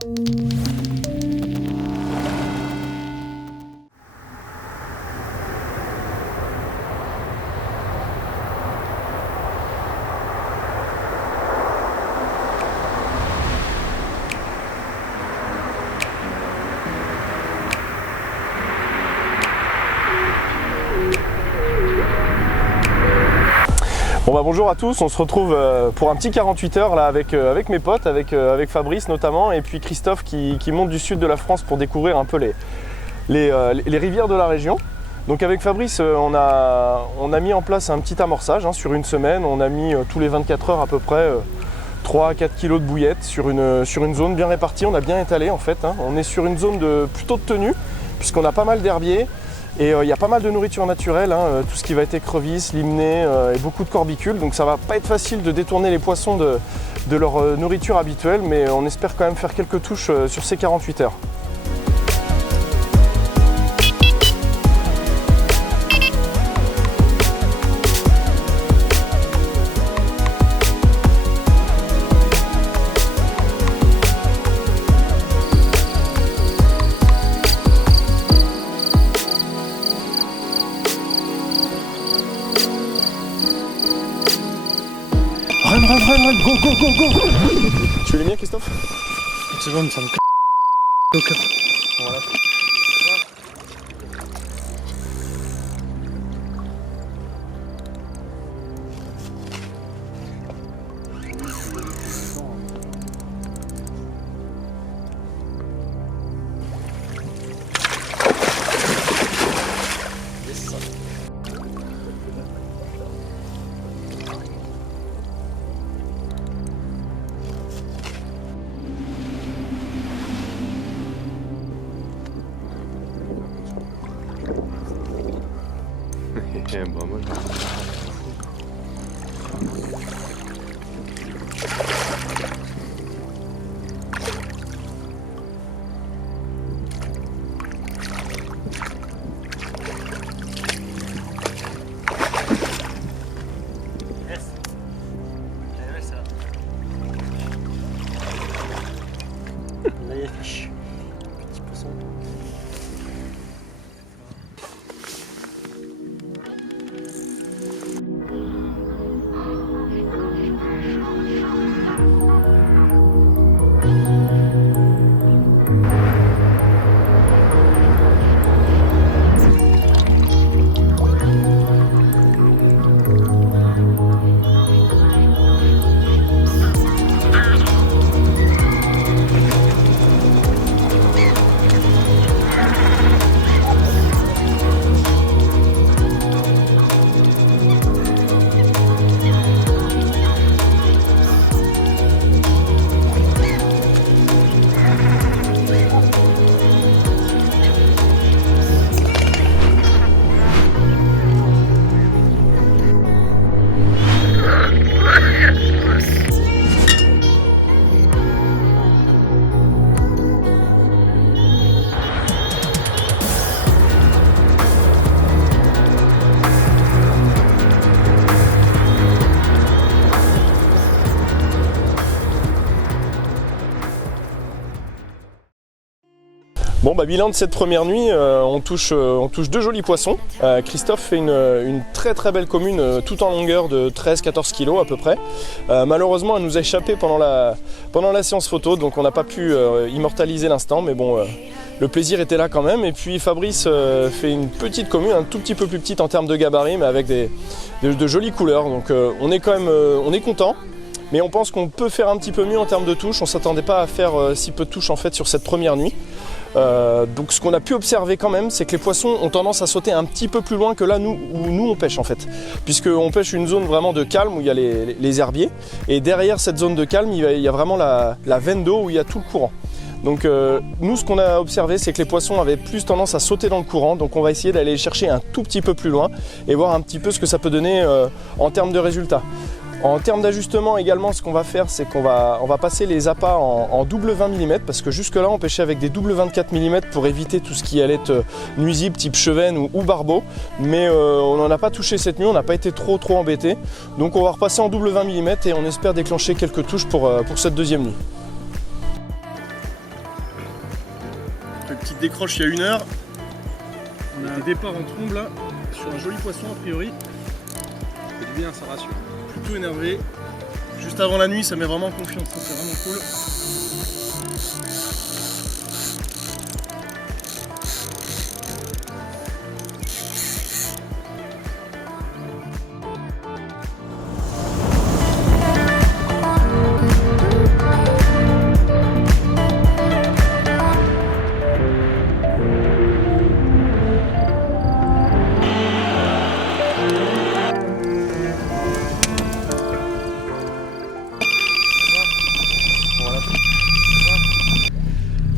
Bon bah bonjour à tous, on se retrouve pour un petit 48 heures là avec mes potes, avec Fabrice notamment, et puis Christophe qui monte du sud de la France pour découvrir un peu les rivières de la région. Donc avec Fabrice, on a mis en place un petit amorçage hein, sur une semaine. On a mis tous les 24 heures à peu près 3 à 4 kg de bouillettes sur une zone bien répartie. On a bien étalé en fait, hein. On est sur une zone plutôt de tenue, puisqu'on a pas mal d'herbiers. Et il y a pas mal de nourriture naturelle, hein, tout ce qui va être écrevisses, limnés et beaucoup de corbicules. Donc ça va pas être facile de détourner les poissons de leur nourriture habituelle, mais on espère quand même faire quelques touches sur ces 48 heures. Run, go. Tu veux les miens, Christophe? Une seconde, ça me au cœur. Voilà. Là, il y a fiche. Petit poisson. Bon bah bilan de cette première nuit, on touche 2 jolis poissons. Christophe fait une très belle commune tout en longueur de 13-14 kg à peu près. Malheureusement elle nous a échappé pendant la séance photo, donc on n'a pas pu immortaliser l'instant, mais bon le plaisir était là quand même. Et puis Fabrice fait une petite commune, un tout petit peu plus petite en termes de gabarit, mais avec de jolies couleurs, donc on est quand même on est content. Mais on pense qu'on peut faire un petit peu mieux en termes de touches. On ne s'attendait pas à faire si peu de touches en fait sur cette première nuit. Donc ce qu'on a pu observer quand même, c'est que les poissons ont tendance à sauter un petit peu plus loin que là où nous on pêche en fait. Puisqu'on pêche une zone vraiment de calme où il y a les herbiers. Et derrière cette zone de calme, il y a vraiment la veine d'eau où il y a tout le courant. Donc nous ce qu'on a observé, c'est que les poissons avaient plus tendance à sauter dans le courant. Donc on va essayer d'aller les chercher un tout petit peu plus loin et voir un petit peu ce que ça peut donner en termes de résultats. En termes d'ajustement également, ce qu'on va faire, c'est qu'on va passer les appâts en double 20 mm parce que jusque là on pêchait avec des double 24 mm pour éviter tout ce qui allait être nuisible type chevenne ou barbeau, mais on n'en a pas touché cette nuit, on n'a pas été trop embêté, donc on va repasser en double 20 mm et on espère déclencher quelques touches pour cette deuxième nuit. Petite décroche il y a 1 heure. On a un départ en trombe là, sur un joli poisson a priori. Ça fait du bien, ça rassure. Plutôt énervé. Juste avant la nuit, ça met vraiment en confiance, ça, c'est vraiment cool.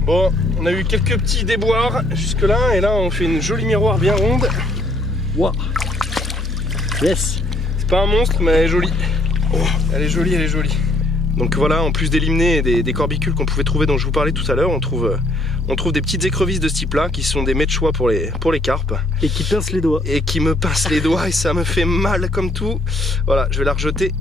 Bon, on a eu quelques petits déboires jusque là et là on fait une jolie miroir bien ronde. Wow. Yes. C'est pas un monstre mais elle est jolie. Oh, elle est jolie, elle est jolie. Donc voilà, en plus des limnés et des corbicules qu'on pouvait trouver dont je vous parlais tout à l'heure, on trouve des petites écrevisses de ce type là qui sont des mets de choix pour les carpes. Et qui pince les doigts. Et qui me pincent les doigts et ça me fait mal comme tout. Voilà, je vais la rejeter.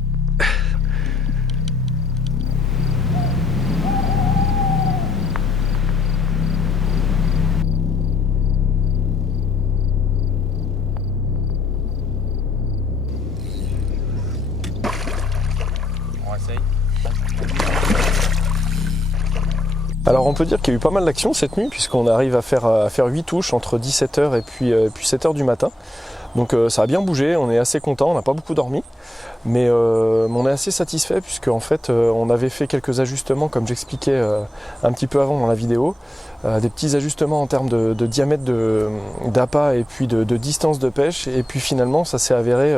Alors on peut dire qu'il y a eu pas mal d'action cette nuit puisqu'on arrive à faire 8 touches entre 17h et puis 7h du matin. Donc ça a bien bougé, on est assez content, on n'a pas beaucoup dormi. Mais on est assez satisfait puisque en fait on avait fait quelques ajustements comme j'expliquais un petit peu avant dans la vidéo. Des petits ajustements en termes de diamètre d'appât et puis de distance de pêche et puis finalement ça s'est avéré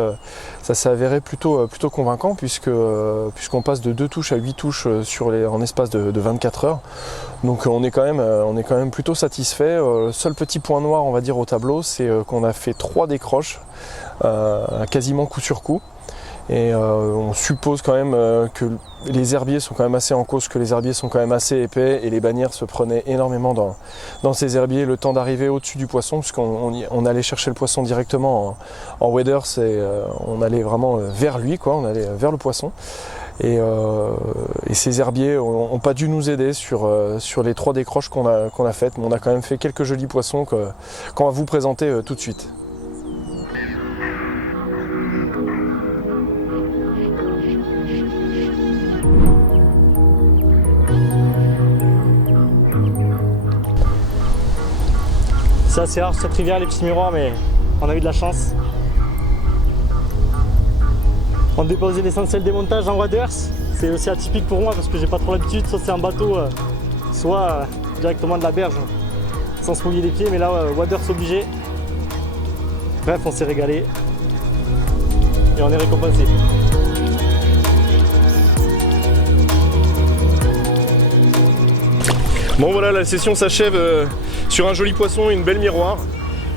plutôt convaincant puisqu'on passe de 2 touches à 8 touches en espace de 24 heures. Donc on est quand même plutôt satisfait. Seul petit point noir on va dire au tableau, c'est qu'on a fait 3 décroches quasiment coup sur coup. Et on suppose quand même que les herbiers sont quand même assez en cause, que les herbiers sont quand même assez épais et les bannières se prenaient énormément dans ces herbiers le temps d'arriver au-dessus du poisson puisqu'on allait chercher le poisson directement en waders et on allait vraiment vers lui, quoi, on allait vers le poisson. Et ces herbiers n'ont pas dû nous aider sur les 3 décroches qu'on a faites, mais on a quand même fait quelques jolis poissons qu'on va vous présenter tout de suite. C'est assez rare cette rivière, les petits miroirs, mais on a eu de la chance. On déposait l'essentiel des montages en waders. C'est aussi atypique pour moi parce que j'ai pas trop l'habitude, soit c'est un bateau, soit directement de la berge sans se mouiller les pieds, mais là waders obligé. Bref, on s'est régalé et on est récompensé. Bon voilà, la session s'achève sur un joli poisson et une belle miroir.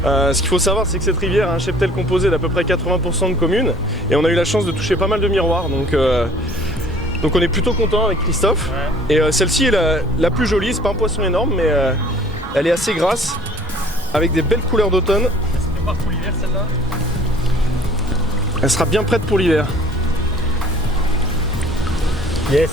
Ce qu'il faut savoir, c'est que cette rivière a un cheptel composé d'à peu près 80% de communes et on a eu la chance de toucher pas mal de miroirs, donc on est plutôt content avec Christophe. Ouais. Et celle-ci est la plus jolie, c'est pas un poisson énorme mais elle est assez grasse avec des belles couleurs d'automne. Elle se prépare pour l'hiver celle-là. Elle sera bien prête pour l'hiver. Yes.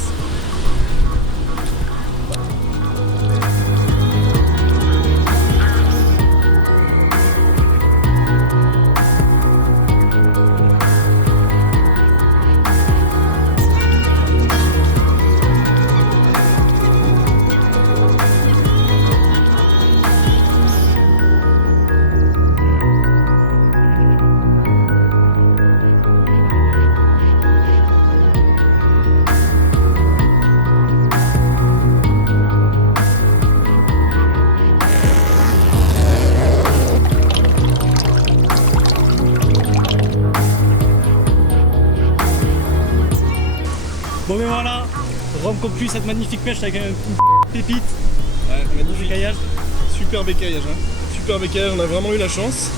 Bon mais voilà, Rome conclut cette magnifique pêche avec un pépite. Ouais, magnifique bécaillage. Super bécaillage, hein. Super bécaillage, on a vraiment eu la chance.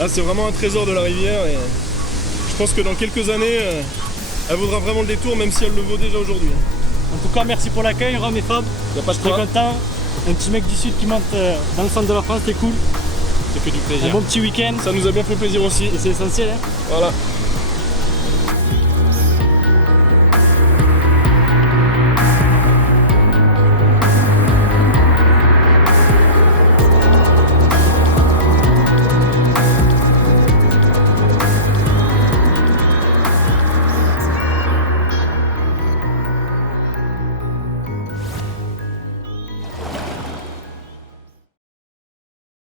Là c'est vraiment un trésor de la rivière et je pense que dans quelques années, elle vaudra vraiment le détour même si elle le vaut déjà aujourd'hui. En tout cas merci pour l'accueil Rome et Fab. Y a pas de très content. Un petit mec du sud qui monte dans le centre de la France, c'est cool. Ça fait du plaisir. Un bon petit week-end. Ça nous a bien fait plaisir aussi. Et c'est essentiel hein. Voilà.